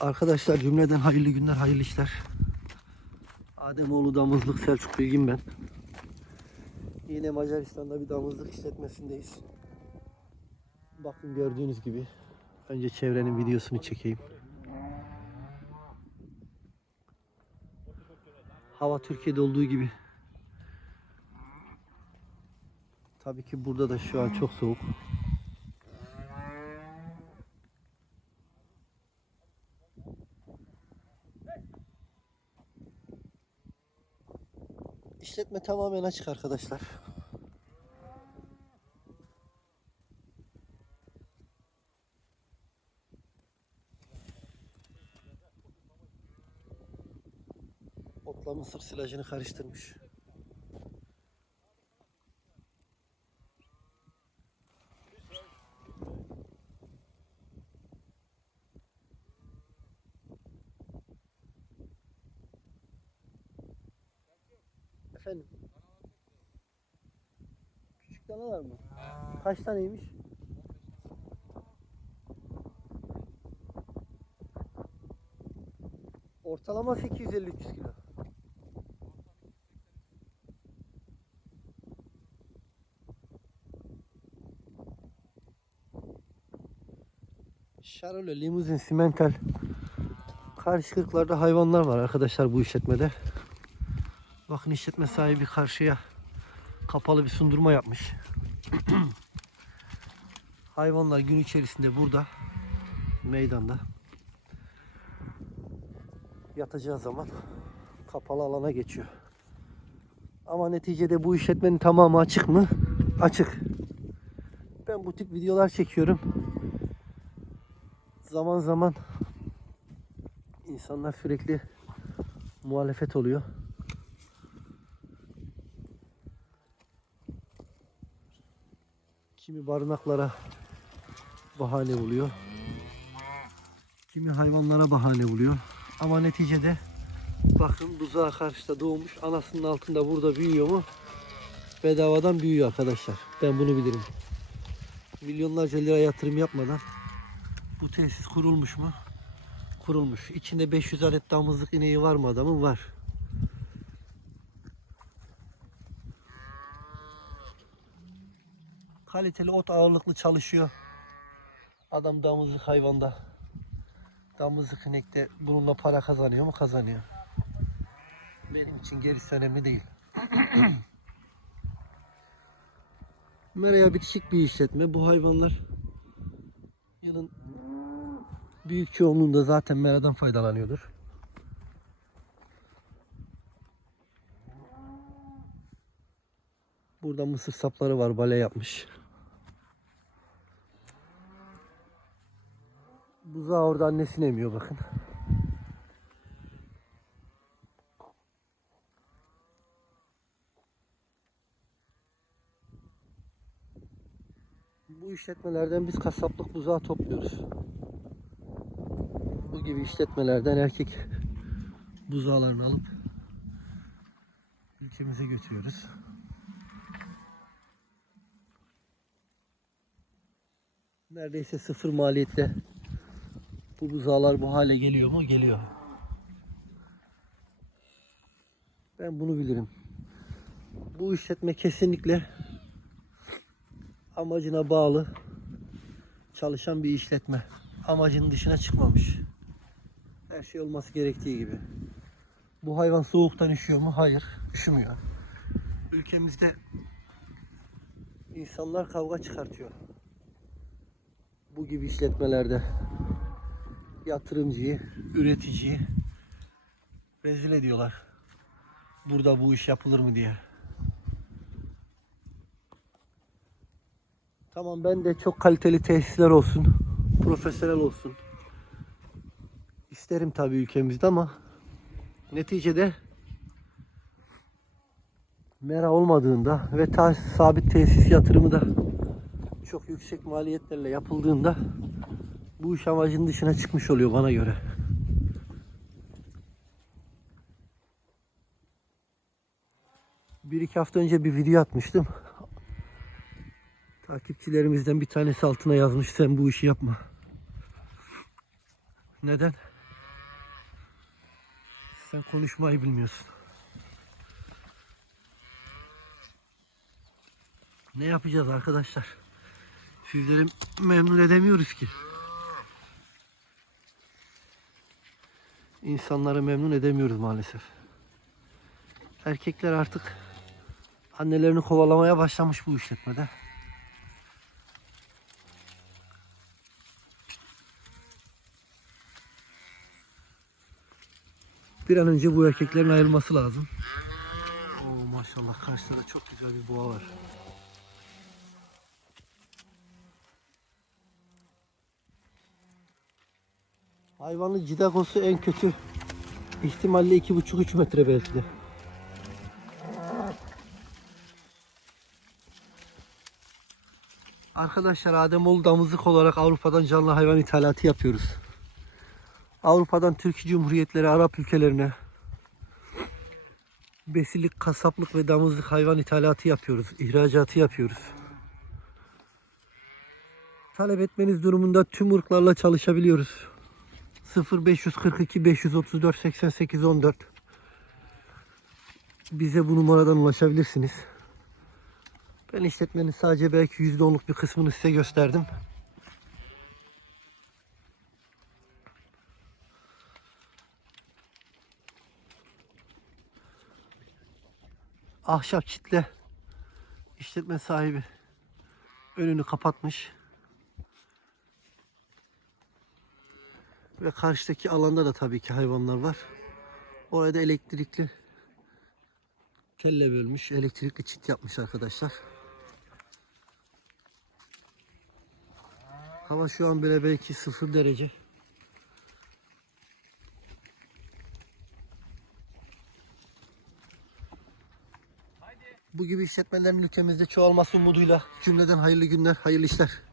Arkadaşlar cümleden hayırlı günler, hayırlı işler. Ademoğlu Damızlık Selçuk Bilgin ben. Yine Macaristan'da bir damızlık işletmesindeyiz. Bakın gördüğünüz gibi. Önce çevrenin videosunu çekeyim. Hava Türkiye'de olduğu gibi. Tabii ki burada da şu an çok soğuk. İşletme tamamen açık arkadaşlar. Otla mısır silajını karıştırmış. Efendim? Küçük danalar mı? Kaç taneymiş? Ortalama 850-300 kilo. Şarolö, limuzin, simental karşılıklarda hayvanlar var arkadaşlar bu işletmede. Bakın işletme sahibi karşıya kapalı bir sundurma yapmış. Hayvanlar gün içerisinde burada meydanda yatacağı zaman kapalı alana geçiyor. Ama neticede bu işletmenin tamamı açık mı? Açık. Ben bu tip videolar çekiyorum. Zaman zaman insanlar sürekli muhalefet oluyor. Kimi barınaklara bahane buluyor. Kimi hayvanlara bahane buluyor. Ama neticede bakın buzağa karşıda doğmuş. Anasının altında burada büyüyor mu? Bedavadan büyüyor arkadaşlar. Ben bunu bilirim. Milyonlarca lira yatırım yapmadan bu tesis kurulmuş mu? Kurulmuş. İçinde 500 adet damızlık ineği var mı adamın? Var. Kaliteli ot ağırlıklı çalışıyor. Adam damızlık hayvanda. Damızlık inekte bununla para kazanıyor mu? Kazanıyor. Benim için gerisi önemli değil. Meraya bitişik bir işletme. Bu hayvanlar yılın büyük çoğunluğunda zaten meradan faydalanıyordur. Burada mısır sapları var. Bale yapmış. Buzağı orada annesini emiyor bakın. Bu işletmelerden biz kasaplık buzağı topluyoruz. Bu gibi işletmelerden erkek buzağlarını alıp ülkemize götürüyoruz. Neredeyse sıfır maliyetle bu buzağlar bu hale geliyor mu? Geliyor. Ben bunu bilirim. Bu işletme kesinlikle amacına bağlı çalışan bir işletme. Amacının dışına çıkmamış. Her şey olması gerektiği gibi. Bu hayvan soğuktan üşüyor mu? Hayır, üşümüyor. Ülkemizde insanlar kavga çıkartıyor. Bu gibi işletmelerde yatırımcıyı, üreticiyi rezil ediyorlar. Burada bu iş yapılır mı diye. Tamam ben de çok kaliteli tesisler olsun, profesyonel olsun. İsterim tabii ülkemizde ama neticede mera olmadığında ve ta sabit tesis yatırımı da çok yüksek maliyetlerle yapıldığında bu iş amacının dışına çıkmış oluyor bana göre. Bir iki hafta önce bir video atmıştım. Takipçilerimizden bir tanesi altına yazmış sen bu işi yapma. Neden? Sen konuşmayı bilmiyorsun. Ne yapacağız arkadaşlar? Sizleri memnun edemiyoruz ki. İnsanları memnun edemiyoruz maalesef. Erkekler artık annelerini kovalamaya başlamış bu işletmede. Bir an önce bu erkeklerin ayrılması lazım. Oo maşallah karşıda da çok güzel bir boğa var. Hayvanın cidagosu en kötü ihtimalle 2,5-3 metre belki de. Arkadaşlar Ademoğlu damızlık olarak Avrupa'dan canlı hayvan ithalatı yapıyoruz. Avrupa'dan Türkiye Cumhuriyetleri, Arap ülkelerine besilik, kasaplık ve damızlık hayvan ithalatı yapıyoruz. ihracatı yapıyoruz. Talep etmeniz durumunda tüm ırklarla çalışabiliyoruz. 0542 534 88 14 Bize bu numaradan ulaşabilirsiniz. Ben işletmenin sadece belki %10'luk bir kısmını size gösterdim. Ahşap çitle işletme sahibi önünü kapatmış. Ve karşıdaki alanda da tabii ki hayvanlar var. Orada elektrikli kelle bölmüş. Elektrikli çit yapmış arkadaşlar. Hava şu an bile belki sıfır derece. Bu gibi işletmelerin ülkemizde çoğalması umuduyla cümleden hayırlı günler, hayırlı işler.